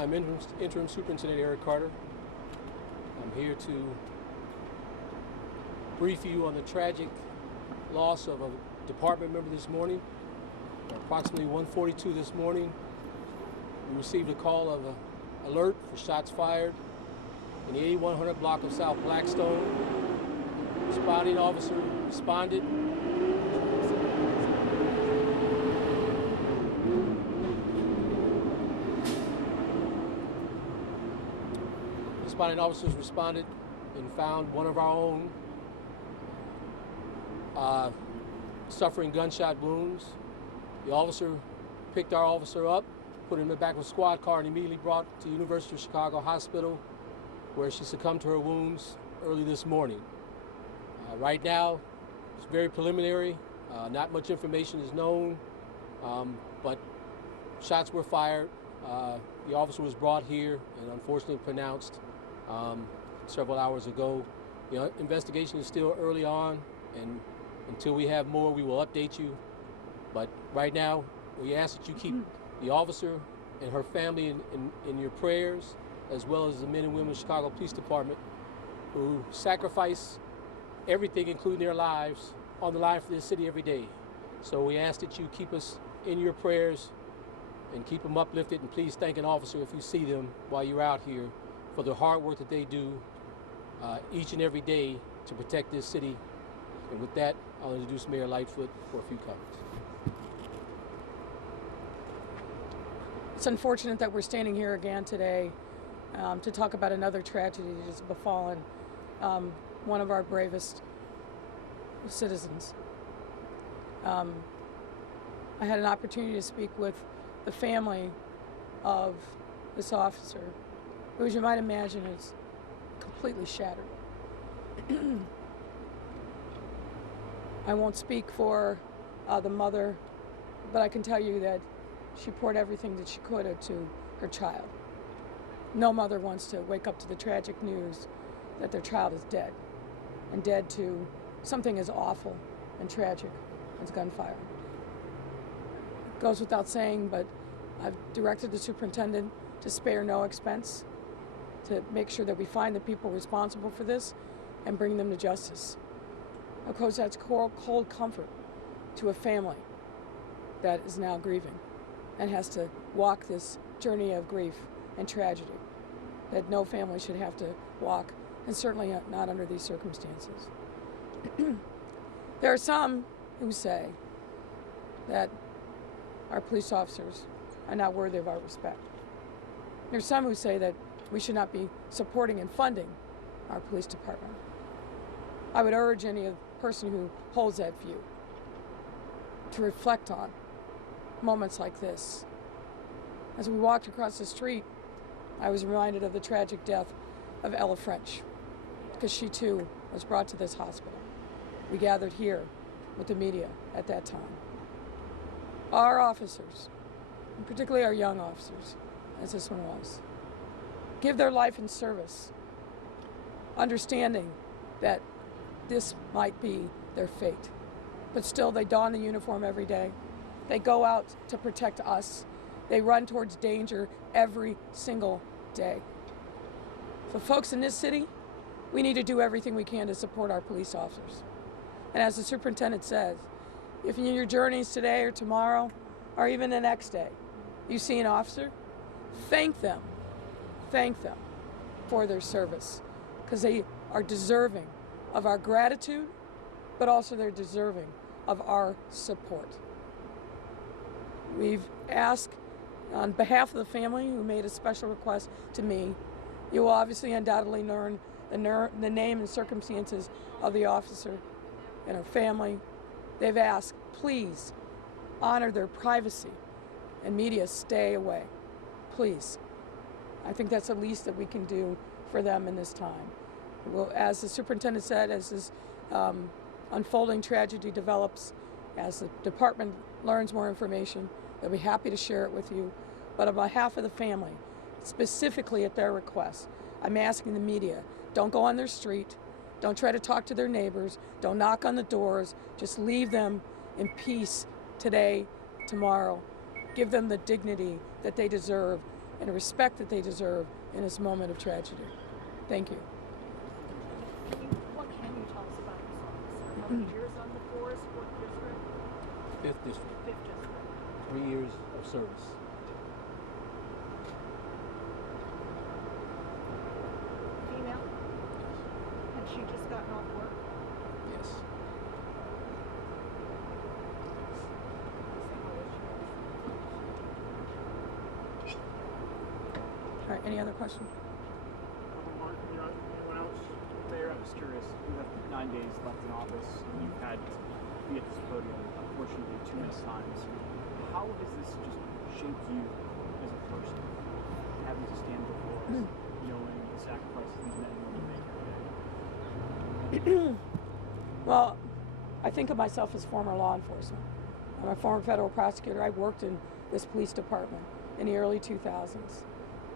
I'm Interim Superintendent Eric Carter. I'm here to brief you on the tragic loss of a department member this morning. Approximately 1:42 this morning, we received a call of an alert for shots fired in the 8100 block of South Blackstone. Responding officer responded. Responding officers responded and found one of our own suffering gunshot wounds. The officer picked our officer up, put him in the back of a squad car, and immediately brought to University of Chicago Hospital, where she succumbed to her wounds early this morning. Right now, it's very preliminary. Not much information is known, but shots were fired. The officer was brought here and unfortunately pronounced several hours ago. The investigation is still early on, and until we have more, we will update you. But right now, we ask that you keep the officer and her family in your prayers, as well as the men and women of the Chicago Police Department who sacrifice everything, including their lives, on the line for this city every day. So we ask that you keep us in your prayers and keep them uplifted, and please thank an officer if you see them while you're out here for the hard work that they do each and every day to protect this city. And with that, I'll introduce Mayor Lightfoot for a few comments. It's unfortunate that we're standing here again today to talk about another tragedy that has befallen one of our bravest citizens. I had an opportunity to speak with the family of this officer, who, as you might imagine, is completely shattered. I won't speak for the mother, but I can tell you that she poured everything that she could into her child. No mother wants to wake up to the tragic news that their child is dead, and dead to something as awful and tragic as gunfire. It goes without saying, but I've directed the superintendent to spare no expense to make sure that we find the people responsible for this and bring them to justice. Of course, that's cold comfort to a family that is now grieving and has to walk this journey of grief and tragedy that no family should have to walk, and certainly not under these circumstances. There are some who say that our police officers are not worthy of our respect. There are some who say that we should not be supporting and funding our police department. I would urge any person who holds that view to reflect on moments like this. As we walked across the street, I was reminded of the tragic death of Ella French, because she too was brought to this hospital. We gathered here with the media at that time. Our officers, and particularly our young officers, as this one was, give their life in service, understanding that this might be their fate. But still, they don the uniform every day. They go out to protect us. They run towards danger every single day. So folks in this city, we need to do everything we can to support our police officers. And as the superintendent says, if in your journeys today or tomorrow, or even the next day, you see an officer, thank them for their service, because they are deserving of our gratitude, but also they're deserving of our support. We've asked, on behalf of the family who made a special request to me, you will obviously undoubtedly learn the name and circumstances of the officer and her family. They've asked, please honor their privacy and media stay away. Please. I think that's the least that we can do for them in this time. Well, as the superintendent said, as this unfolding tragedy develops, as the department learns more information, they'll be happy to share it with you. But on behalf of the family, specifically at their request, I'm asking the media, don't go on their street, don't try to talk to their neighbors, don't knock on the doors, just leave them in peace today, tomorrow. Give them the dignity that they deserve and the respect that they deserve in this moment of tragedy. Thank you. What can you tell us about this officer? How many years on the force? What district? 5th District, 5th district. 3 years of service. Female? And she just gotten off work? Yes. All right, any other questions? Mark, anyone else? Mayor, I'm just curious. You have 9 days left in office, and you've had to be at this podium, unfortunately, too many times. How has this just shaped you as a person, having to stand before us, knowing the sacrifices these men and women make every day? Well, I think of myself as former law enforcement. I'm a former federal prosecutor. I worked in this police department in the early 2000s.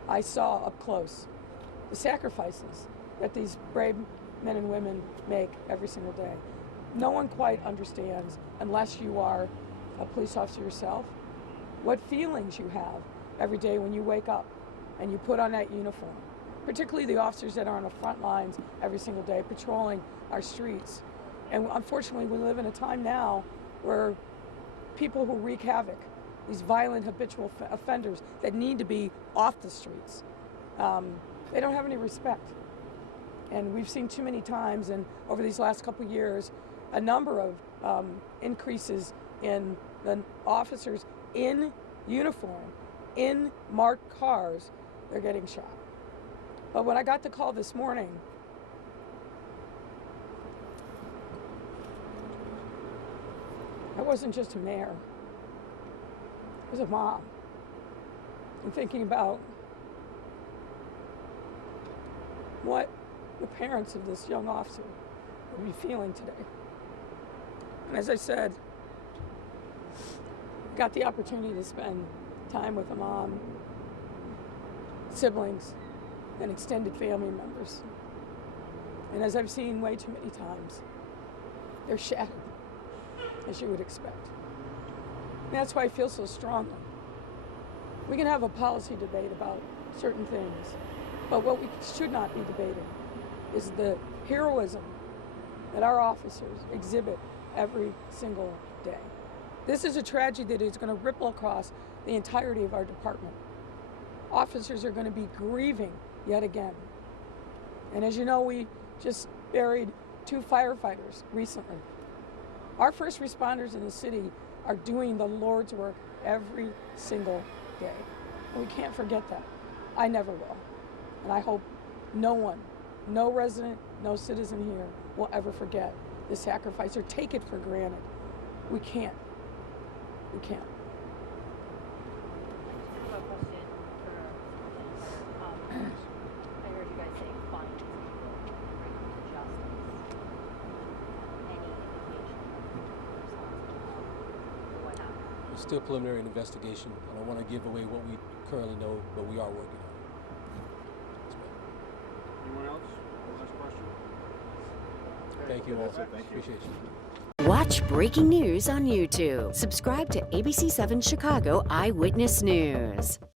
I saw up close the sacrifices that these brave men and women make every single day. No one quite understands, unless you are a police officer yourself, what feelings you have every day when you wake up and you put on that uniform. Particularly the officers that are on the front lines every single day patrolling our streets. And unfortunately, we live in a time now where people who wreak havoc, these violent habitual offenders that need to be off the streets, they don't have any respect. And we've seen too many times, and over these last couple of years, a number of increases in the officers in uniform, in marked cars, they're getting shot. But when I got the call this morning, I wasn't just a mayor. I was a mom. I'm thinking about what the parents of this young officer would be feeling today. And as I said, I got the opportunity to spend time with a mom, siblings, and extended family members. And as I've seen way too many times, they're shattered, as you would expect. And that's why I feel so strongly. We can have a policy debate about certain things, but what we should not be debating is the heroism that our officers exhibit every single day. This is a tragedy that is going to ripple across the entirety of our department. Officers are going to be grieving yet again. And as you know, we just buried 2 firefighters recently. Our first responders in the city are doing the Lord's work every single day. And we can't forget that. I never will. And I hope no one, no resident, no citizen here will ever forget the sacrifice or take it for granted. We can't. We can't. I have a question for I heard you guys saying find these people, bring them to justice. Any indication of who took responsibility for what happened? It's still preliminary investigation. I don't want to give away what we currently know, but we are working on it. Anyone else? One last question? Thank you all. That's it. Thank you. Appreciate you. Watch breaking news on YouTube. Subscribe to ABC7 Chicago Eyewitness News.